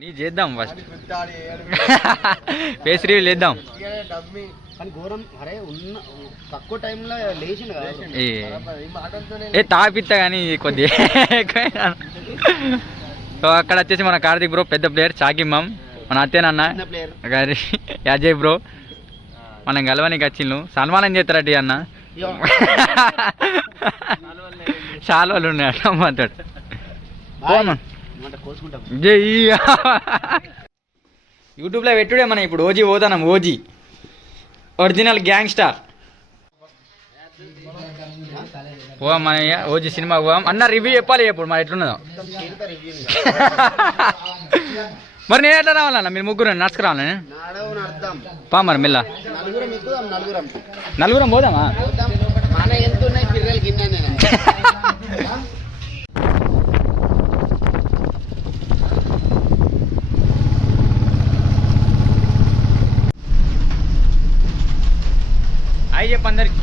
నీ చేద్దాం first face reveal చేద్దాం. ఏ తాపిత్తా కానీ కొద్దిగా సో అక్కడ వచ్చేసి మన కార్తిక్ బ్రో పెద్ద ప్లేయర్, చాకిమ్మం మన అత్తేనన్న గారి యాజయ్ బ్రో మనం గెలవనికి వచ్చిండు. సన్మానం చేస్తారట అన్న శాల్వాలు ఉన్నాయట మాతో. యూట్యూబ్లో పెట్టుడే మనం ఇప్పుడు ఓజీ పోతాం. ఓజీ ఒరిజినల్ గ్యాంగ్ స్టార్ పోవాం మన ఓజీ సినిమా పోవాం అన్న. రివ్యూ చెప్పాలి ఇప్పుడు మరి ఎట్లున్నదో. మరి నేను ఎట్లా రావాలన్న? మీరు ముగ్గురు నడుచుకు రావాలని పా మరి మెల్ల నలుగురం పోదామా? అయి చెప్పు అందరికి.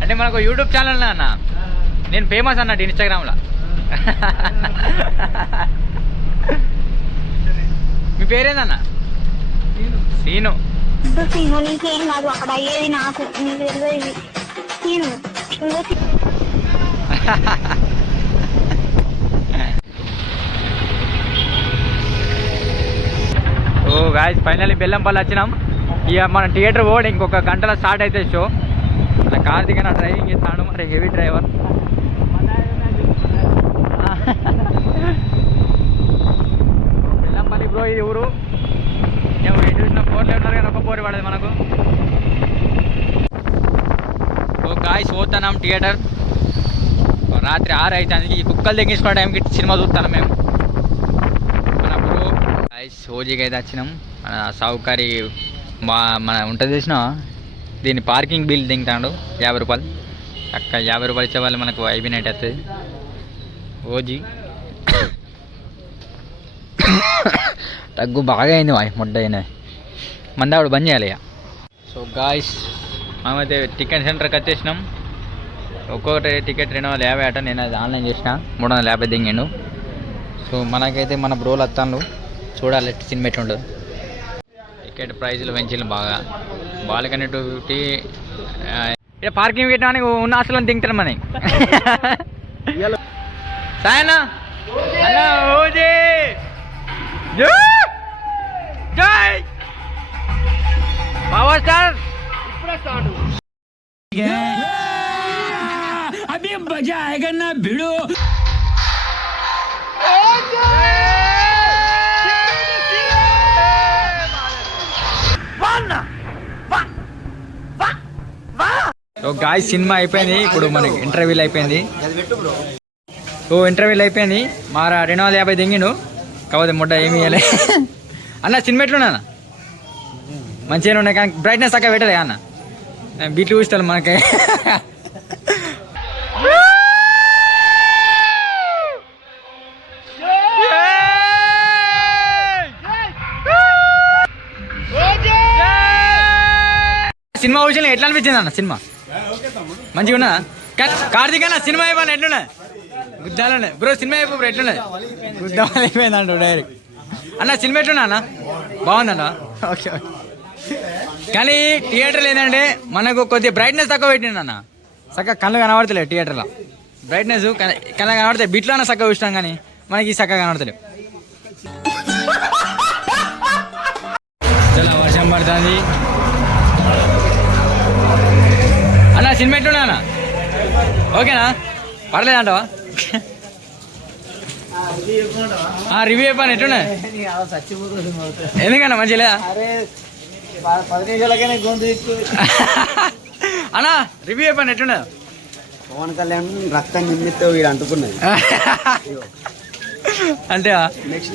అంటే మనకు యూట్యూబ్ ఛానల్ అన్న, నేను ఫేమస్ అన్నట్టు ఇన్స్టాగ్రామ్లో. మీ పేరేందన్న? సీను. ఓ గాయస్ ఫైనల్లీ బెల్లంపల్లి వచ్చినాం. ఇక మన థియేటర్ పోవడం ఇంకొక గంటలో స్టార్ట్ అయితే షో. మన కార్తీక్ అన్న డ్రైవింగ్ చేస్తాడు, మరి హెవీ డ్రైవర్. బెల్లంపల్లి బ్రో ఇది ఊరు. మేము ఎటు చూసిన పోర్లే ఉన్నారు కానీ ఒక పోరు పడదు మనకు. ఓ గాయస్ పోతున్నాం థియేటర్. రాత్రి 6 అవుతుంది. ఈ కుక్కలు తెగించుకునే టైంకి సినిమా చూస్తాను మేము. మన బ్రో గాయస్ ఓజీకి అయితే వచ్చినాం. మన సౌకర్య మన ఉంటుంది చూసిన దీన్ని పార్కింగ్ బిల్ దింగుతాడు 50 రూపాయలు. అక్క 50 రూపాయలు ఇచ్చేవాళ్ళు మనకు అయిపోయినట్టు వస్తుంది. ఓజీ తగ్గు బాగా అయింది ముడ్డ అయినది. మందావిడ బంద్ చేయాలి ఇక. సో గాయస్ మేమైతే టికెట్ సెంటర్కి వచ్చేసినాం. ఒక్కొక్కటి టికెట్ 250 అట. నేను అది ఆన్లైన్ చేసిన 350 దింగిండు. సో మనకైతే మన బ్రోలు వస్తాను చూడాలి సినిమా ఎట్లుండదు. టికెట్ ప్రైజులు పెంచిన బాగా. బాల్కనీ 250. ఇక్కడ పార్కింగ్ పెట్టడానికి ఉన్న అసలు దింగుతారు మనకి. సాయనా అన్న ఓజీ జై పవర్ స్టార్ ఇప్పుడే స్టార్ట్. అభి మజా ఆయేగా నా భిడో. సో గాయస్ సినిమా అయిపోయింది. ఇప్పుడు మనకి ఇంటర్వ్యూలు అయిపోయింది. ఓ ఇంటర్వ్యూలు అయిపోయింది. మారా 250 దింగిండు. కాకపోతే ముడ్డ ఏమి ఇవ్వలే అన్న. సినిమా ఎట్లున్నా మంచిగానే ఉన్నాయి కానీ బ్రైట్నెస్ అక్క పెట్టలే అన్న. బీట్లు చూస్తాను మనకి. సినిమా విషయంలో ఎట్లా అనిపించింది అన్న? సినిమా మంచిగా ఉన్నా. కార్తీక్ అన్న సినిమా అయిపోయినా ఎట్లున్నా? గుద్దాలనే బ్రో సినిమా అయిపో బ్రో ఎట్లున్నది? గుద్దాలు అయిపోయిందంట డైరెక్ట్. అన్న సినిమా ఎట్లున్నా అన్న? బాగుందంట. Okay okay. కానీ థియేటర్లో ఏంటంటే మనకు కొద్దిగా బ్రైట్నెస్ తక్కువ పెట్టిండు అన్న. చక్కగా కళ్ళు కనబడతలేదు థియేటర్లో. బ్రైట్నెస్ కళ్ళు కనబడతాయి. బిట్లో అన్న చక్కగా చూసినాం కానీ మనకి చక్కగా కనబడతలేవు. చాలా వర్షం పడుతుంది అన్న. సినిమా ఎట్లున్నా అన్న? ఓకేనా? పర్లేదంటవా? రివ్యూ చెప్పాను ఎట్లున్నా? ఎందుకన్నా మంచిగా అన్నా రివ్యూ చెప్పాను ఎట్లున్నా? పవన్ కళ్యాణ్ రక్తం నిమ్మితో వీడు అంటుకున్నది అంటే నెక్స్ట్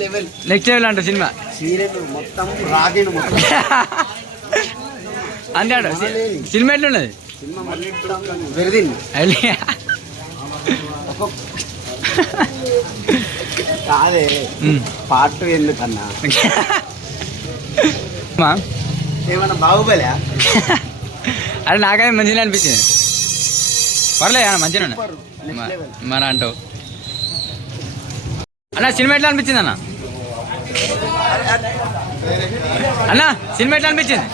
లెవెల్ అంట సినిమా. సీరియల్ మొత్తం రాగిన మొత్తం అంతే అంట. సినిమా ఎట్లున్నది? సినిమా మళ్ళీ వెరిదింది. కాదే పార్ట్ ఎందుకన్నా? ఏమన్నా బాహుబలి? అరే నాకైతే మంచిగా అనిపించింది. పర్లేదు మంచిగా మన అంటావు. అన్న సినిమా ఎట్లా అనిపించింది అన్న? అన్న సినిమా ఎట్లా అనిపించింది?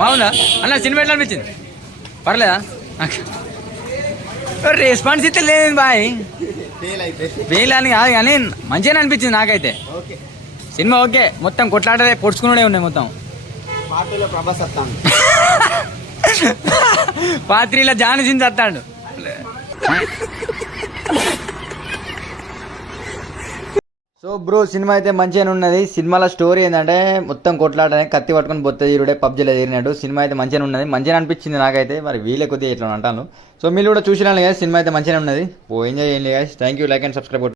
మామూలా అన్న సినిమా ఎట్లా అనిపించింది? పర్లేదా? రెస్పాన్స్ అయితే లేదు బాయ్, ఫెయిల్ అని కాదు కానీ మంచిగానే అనిపించింది నాకైతే. సినిమా ఓకే, మొత్తం కొట్లాటలే పొడుచుకునే ఉన్నాయి మొత్తం. పార్టీలో ప్రభాస్ వస్తాను. పాత్రిలో జాని సింగ్ వస్తాడు. సో బ్రో సినిమా అయితే మంచిగానే ఉన్నది. సినిమాలో స్టోరీ ఏంటంటే మొత్తం కొట్లాటనే, కత్తి పట్టుకొని బొత్త తీరుడే పబ్జీలో తీరినాడు. సినిమా అయితే మంచిగానే ఉన్నది, మంచిగా అనిపించింది నాకైతే. మరి వీళ్ళే కొద్దిగా ఇట్లా అంటాను. సో మీరు కూడా చూసినా కదా, సినిమా అయితే మంచిగానే ఉన్నది. ఓ ఎంజాయ్ చేయండి guys. Thank you, like and subscribe.